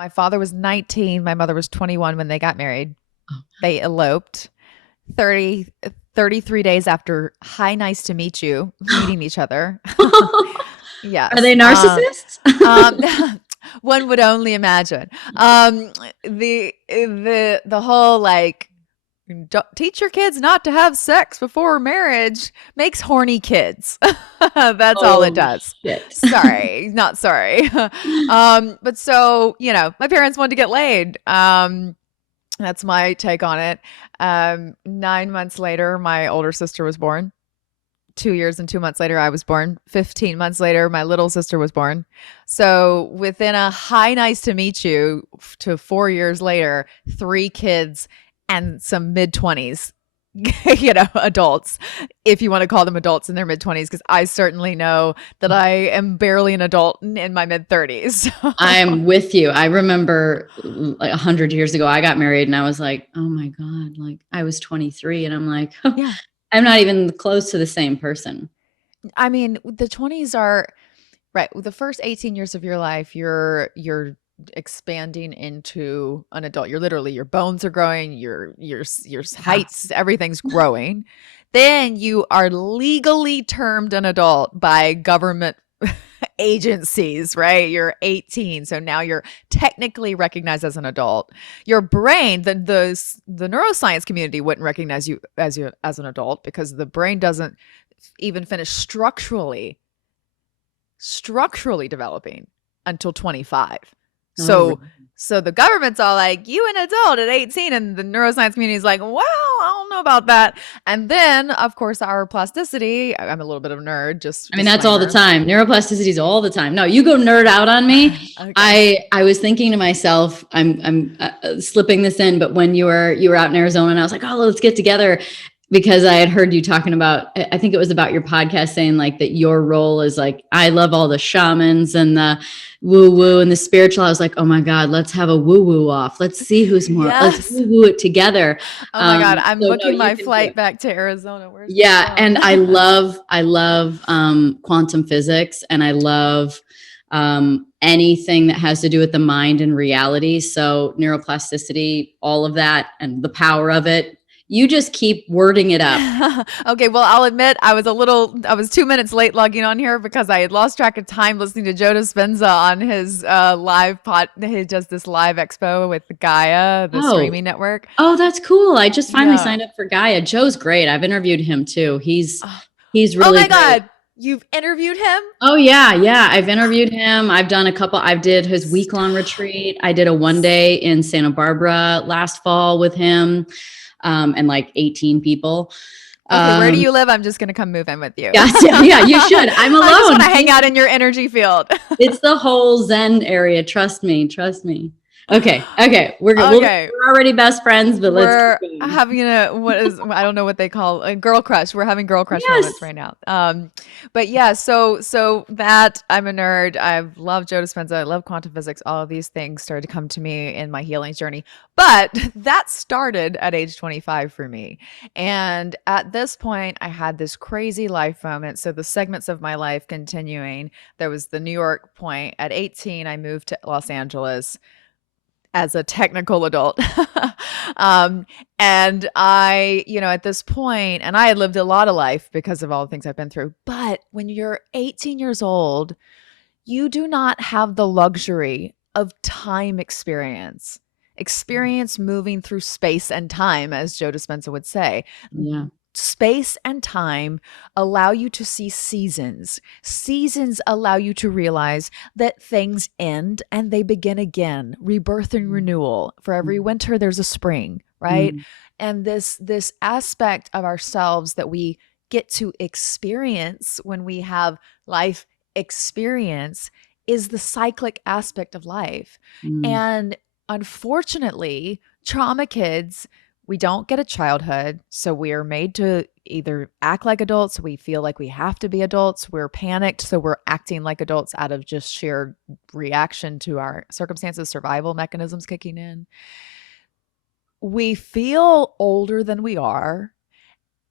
My father was 19. My mother was 21 when they got married. Oh. They eloped 30, 33 days after hi, nice to meet you, meeting each other. Are Yes. they narcissists? Um, one would only imagine. The whole like don't teach your kids not to have sex before marriage makes horny kids. That's all it Oh, does. shit. Sorry, not sorry. But so, my parents wanted to get laid. That's my take on it. 9 months later, my older sister was born. 2 years and 2 months later, I was born. 15 months later, my little sister was born. So within a hi, nice to meet you to 4 years later, three kids and some mid 20s, adults, if you want to call them adults in their mid 20s, because I certainly know that I am barely an adult in my mid 30s. I'm with you. I remember like 100 years ago, I got married and I was like, oh my God, like I was 23 and I'm like, Yeah. I'm not even close to the same person. I mean, the 20s are right. The first 18 years of your life, you're expanding into an adult. You're literally your bones are growing, your Yeah. heights, everything's growing. Then you are legally termed an adult by government agencies, right? You're 18, so now you're technically recognized as an adult. Your brain, the neuroscience community wouldn't recognize you as an adult because the brain doesn't even finish structurally developing until 25. Oh, So so the government's all like, you an adult at 18, and the neuroscience community is like, well, I don't know about that. And then, of course, our plasticity, I'm a little bit of a nerd, just I mean, that's all the disclaimer. time. Neuroplasticity is all the time. No, you go nerd out on me. Okay. I was thinking to myself, I'm slipping this in, but when you were out in Arizona, and I was like, oh, let's get together because I had heard you talking about. I think it was about your podcast saying like that your role is like I love all the shamans and the woo woo and the spiritual. I was like, oh my God, let's have a woo woo off. Let's see who's more. Let's Yes. woo woo it together. Oh my God. I'm So no, booking you my can do flight it. back to Arizona. Where's my Yeah, phone? and I love quantum physics, and I love anything that has to do with the mind and reality. So neuroplasticity, all of that, and the power of it. You just keep wording it up. Okay, well, I'll admit I was 2 minutes late logging on here because I had lost track of time listening to Joe Dispenza on his live he does this live expo with Gaia, the Oh, streaming network. oh, that's cool. I just finally Yeah. signed up for Gaia. Joe's great. I've interviewed him too. He's Oh, he's oh really my great. God, you've interviewed him? Oh yeah, yeah. I've interviewed him. I've done a couple. I did his week-long Stop. retreat. I did a one day in Santa Barbara last fall with him, and like 18 people. Okay, where do Um, you live? I'm just gonna come move in with you. yeah, yeah, yeah, you should. I'm I just want alone. to hang out in your energy field. It's the whole Zen area. Trust me. Trust me. Okay. Okay. We're good. Okay, We're already best friends, but let's keep we're going. having I don't know what they call a girl crush. We're having girl crush moments Yes. right now. But yeah, so that I'm a nerd. I love Joe Dispenza. I love quantum physics. All of these things started to come to me in my healing journey. But that started at age 25 for me. And at this point, I had this crazy life moment. So the segments of my life continuing. There was the New York point. At 18, I moved to Los Angeles as a technical adult. um, and at this point, and I had lived a lot of life because of all the things I've been through. But when you're 18 years old, you do not have the luxury of time experience moving through space and time, as Joe Dispenza would say. Yeah. Space and time allow you to see seasons. Seasons allow you to realize that things end and they begin again, rebirth and renewal. For every winter, there's a spring, right? Mm, And this aspect of ourselves that we get to experience when we have life experience is the cyclic aspect of life. mm, And unfortunately, trauma kids, we don't get a childhood. So we are made to either act like adults. We feel like we have to be adults. We're panicked. So we're acting like adults out of just sheer reaction to our circumstances, survival mechanisms kicking in. We feel older than we are.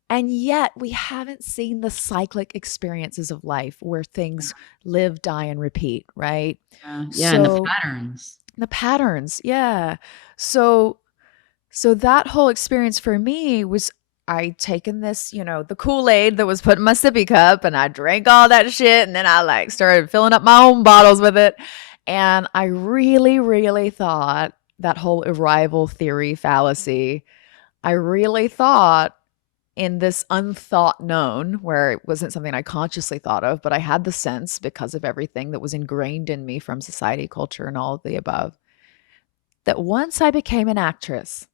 And yet we haven't seen the cyclic experiences of life where things live, die, and repeat, right? Yeah, and the So patterns. the patterns, yeah. So that whole experience for me was I taken this, the Kool-Aid that was put in my sippy cup and I drank all that shit and then I like started filling up my own bottles with it. And I really, really thought that whole arrival theory fallacy, I really thought in this unthought known, where it wasn't something I consciously thought of, but I had the sense because of everything that was ingrained in me from society, culture, and all of the above, that once I became an actress,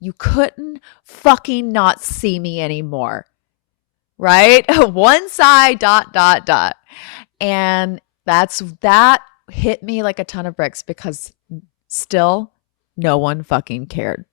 you couldn't fucking not see me anymore. Right? One side, dot, dot, dot. And that hit me like a ton of bricks because still no one fucking cared.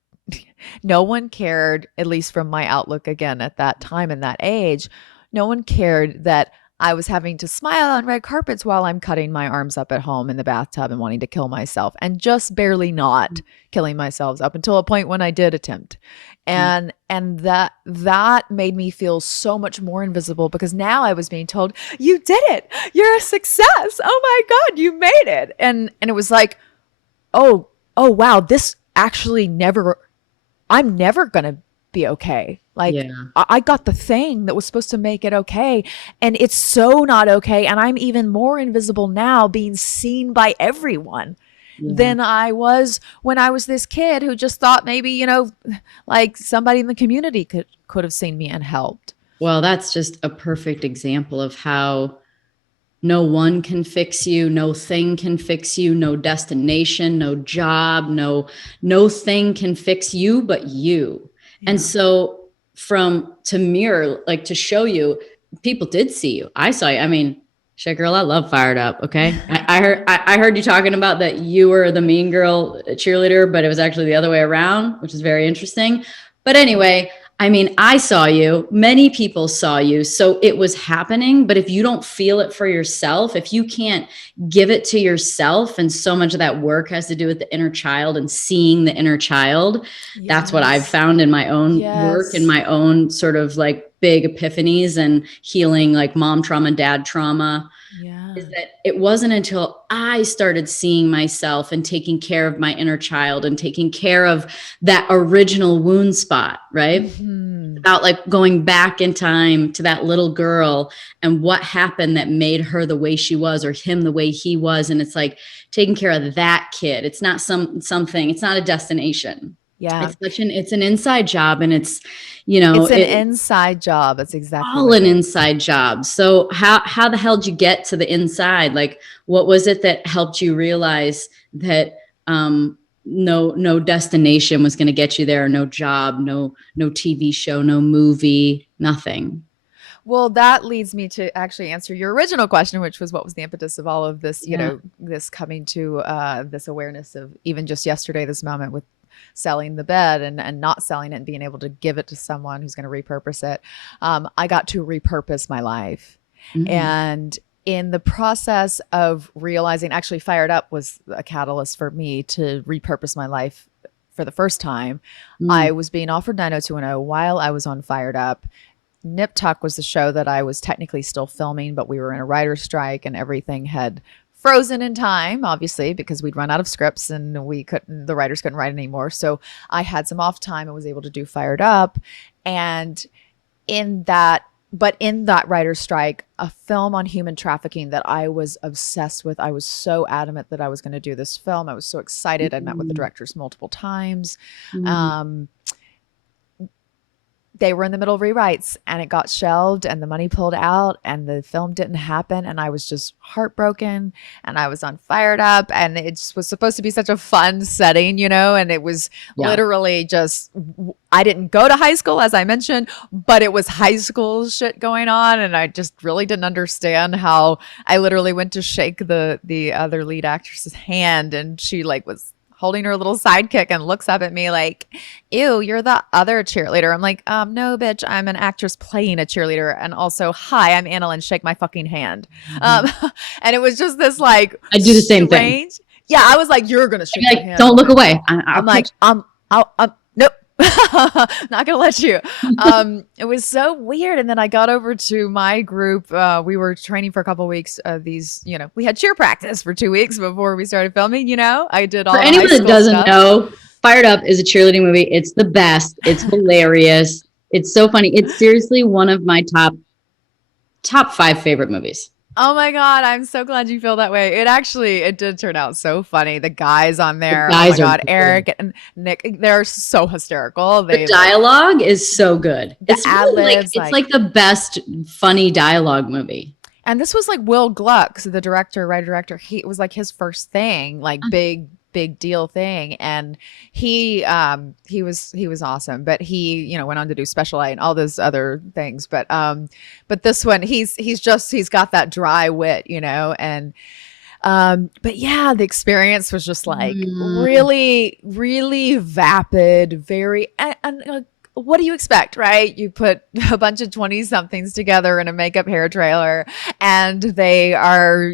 No one cared, at least from my outlook again at that time and that age. No one cared that I was having to smile on red carpets while I'm cutting my arms up at home in the bathtub and wanting to kill myself and just barely not killing myself up until a point when I did attempt. And that made me feel so much more invisible because now I was being told, "You did it. You're a success. Oh my God, you made it." And it was like, "Oh, wow, this actually never I'm never going to be okay. Like, Yeah. I got the thing that was supposed to make it okay. And it's so not okay. And I'm even more invisible now being seen by everyone than I was when I was this kid who just thought maybe, like somebody in the community could have seen me and helped." Well, that's just a perfect example of how no one can fix you, no thing can fix you, no destination, no job, no thing can fix you but you. Yeah. And so to mirror, like to show you, people did see you. I saw you. I mean, shit, girl, I love Fired Up. Okay. I heard you talking about that you were the mean girl cheerleader, but it was actually the other way around, which is very interesting. But anyway, I mean, I saw you, many people saw you, so it was happening. But if you don't feel it for yourself, if you can't give it to yourself, and so much of that work has to do with the inner child and seeing the inner child, that's what I've found in my own work and my own sort of like big epiphanies and healing, like mom trauma, dad trauma. Is that it wasn't until I started seeing myself and taking care of my inner child and taking care of that original wound spot, right? Mm-hmm. About like going back in time to that little girl and what happened that made her the way she was or him the way he was. And it's like taking care of that kid. It's not something, it's not a destination. Yeah. It's an inside job, and it's, it's an inside job. It's exactly all an inside job. So how the hell did you get to the inside? Like, what was it that helped you realize that, no destination was going to get you there? No job, no TV show, no movie, nothing. Well, that leads me to actually answer your original question, which was what was the impetus of all of this, this coming to this awareness of even just yesterday, this moment with selling the bed and not selling it and being able to give it to someone who's going to repurpose it. I got to repurpose my life. Mm-hmm. And in the process of realizing, actually Fired Up was a catalyst for me to repurpose my life for the first time. Mm-hmm. I was being offered 90210 while I was on Fired Up. Nip Tuck was the show that I was technically still filming, but we were in a writer's strike and everything had frozen in time, obviously, because we'd run out of scripts and the writers couldn't write anymore. So I had some off time and was able to do Fired Up. And in that writer's strike, a film on human trafficking that I was obsessed with. I was so adamant that I was going to do this film. I was so excited. I'd met with the directors multiple times. Mm-hmm. They were in the middle of rewrites and it got shelved and the money pulled out and the film didn't happen. And I was just heartbroken and I was on Fired Up and it just was supposed to be such a fun setting, and it was literally just, I didn't go to high school, as I mentioned, but it was high school shit going on. And I just really didn't understand how I literally went to shake the other lead actress's hand and she was holding her little sidekick and looks up at me like, "Ew, you're the other cheerleader." I'm like, no, bitch, I'm an actress playing a cheerleader. And also, hi, I'm Annalynne, shake my fucking hand. Mm-hmm. And it was just this I do the same thing. Yeah, I was like, "You're going to shake my hand." Don't look away. I'm like, nope, Not gonna let you. It was so weird. And then I got over to my group. We were training for a couple of weeks. These, we had cheer practice for 2 weeks before we started filming. I did For all the high anyone that school doesn't stuff. know, Fired Up is a cheerleading movie. It's the best. It's hilarious. It's so funny. It's seriously one of my top 5 favorite movies. Oh my God, I'm so glad you feel that way. It did turn out so funny. The guys on The there, oh my guys are God, good. Eric and Nick, they're so hysterical. The They like dialogue is so good. the It's ad really libs, it's like the best funny dialogue movie. and this was like Will Gluck, so the writer director. He it was like his first thing, like big deal thing, and he was awesome. But he went on to do Special Ed and all those other things. But this one, he's got that dry wit, and but yeah, the experience was just like Mm, really, really vapid, very, and what do you expect, right? You put a bunch of 20 somethings together in a makeup hair trailer, and they are,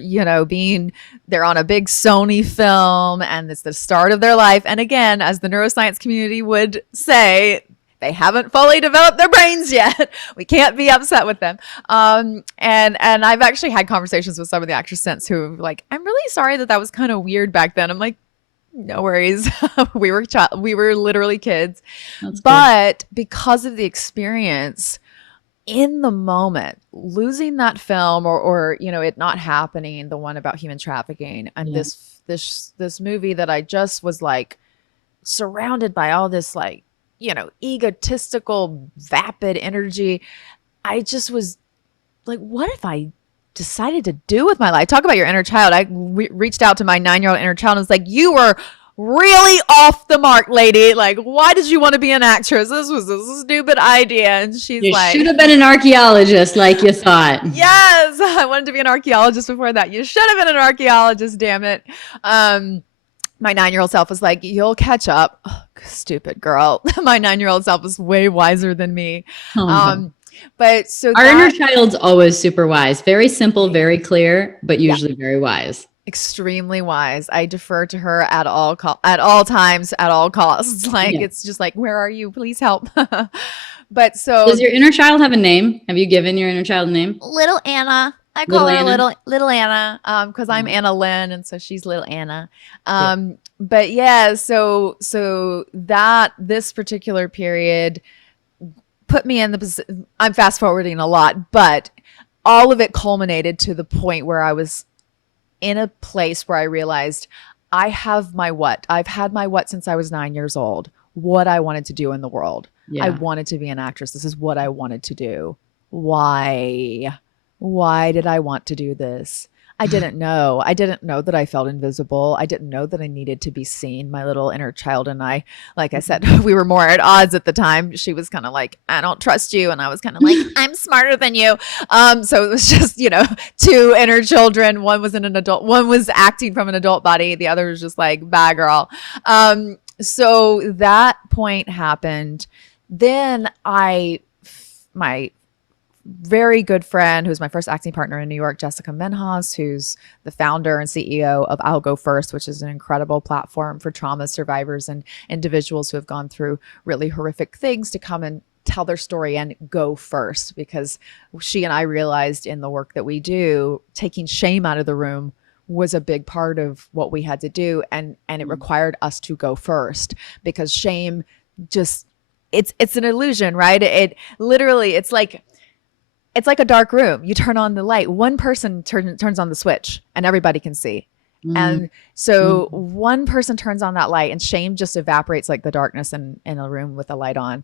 they're on a big Sony film, and it's the start of their life. And again, as the neuroscience community would say, they haven't fully developed their brains yet. We can't be upset with them. And I've actually had conversations with some of the actors since who like, I'm really sorry that was kind of weird back then. I'm like, no worries. We were literally kids, that's good. but because of the experience in the moment, losing that film or it not happening, the one about human trafficking, and Yeah. this movie that I just was like surrounded by all this like egotistical vapid energy. I just was like, what if I decided to do with my life? Talk about your inner child. I reached out to my 9-year-old inner child and was like, you were really off the mark, lady. Like, why did you want to be an actress? This was a stupid idea. And she's You like, should have been an archaeologist like you thought. yes, I wanted to be an archaeologist before that. You should have been an archaeologist, damn it. My 9-year-old self was like, you'll catch up. Oh, stupid girl. My 9-year-old self was way wiser than me. Oh, God. But so Our inner that, child's always super wise. Very simple, very clear, but yeah, usually very wise. extremely wise. I defer to her at all times, at all costs. Like, Yeah. it's just like, where are you? Please help. But Does so your inner child have a name? Have you given your inner child a name? little Anna, I call Little her Anna? little Anna, because I'm Oh, Annalynne, and so she's little Anna. cute. But yeah, so that this particular period put me in the position. I'm fast forwarding a lot, but all of it culminated to the point where I was in a place where I realized I have my what. I've had my what since I was 9 years old. What I wanted to do in the world. I Yeah. wanted to be an actress. This is what I wanted to do. Why? Why did I want to do this? I didn't know. I didn't know that I felt invisible. I didn't know that I needed to be seen. My little inner child and I, like I said, we were more at odds at the time. She was kind of like, I don't trust you. And I was kind of like, I'm smarter than you. So it was just, two inner children. One was in an adult, one was acting from an adult body. The other was just like, bad girl. So that point happened. Then my very good friend, who's my first acting partner in New York, Jessica Menhas, who's the founder and CEO of I'll Go First, which is an incredible platform for trauma survivors and individuals who have gone through really horrific things to come and tell their story and go first. Because she and I realized in the work that we do, taking shame out of the room was a big part of what we had to do. And it required us to go first, because shame just, it's an illusion, right? It literally, it's like a dark room. You turn on the light. One person turns on the switch and everybody can see. Mm, And so mm. one person turns on that light and shame just evaporates like the darkness in a room with a light on.